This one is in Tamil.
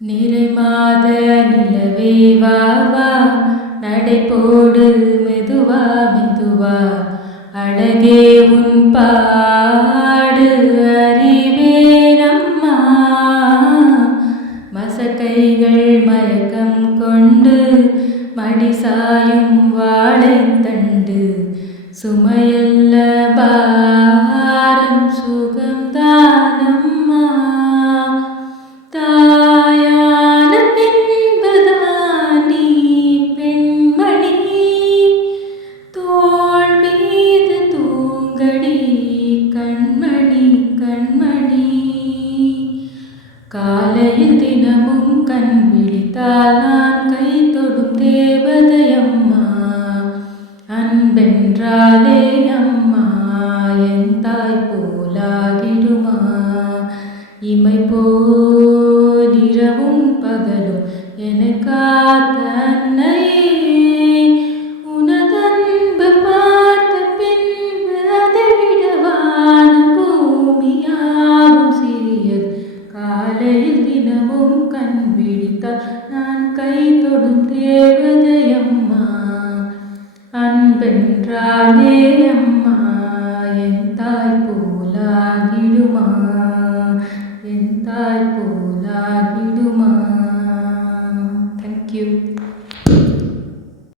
நிறைமாத நிலவே வா வா, நடை போடு மெதுவா மெதுவா, அழகே உன் பாடு அறிவேனம்மா. மசக்கைகள் மயக்கம் கொண்டு மடி சாயும் வாழைத்தண்டு, சுமையல்ல பாரம் சுகம்தானம்மா. தாயான பின்புதான் நீ பெண்மணி, தோள் மீது தூங்கடி கண்மணி கண்மணி. காலையில் தினமும் கண் விழித்தால் நான் கை தொடும் தேவதையம்மா. அன்பென்றாலே அம்மா என் தாய் போலாகிடுமா. இமை போல் இரவும் பகலும் என காத்த அன்னையே, உனதன்பு பார்த்த பின்பு அதைவிட வானம் பூமியாகும் சிறியது. காலையில் தினமும் கண் விழித்தால் நான் கை தொடும் தேவதையம்மா. அன்பென்றாலே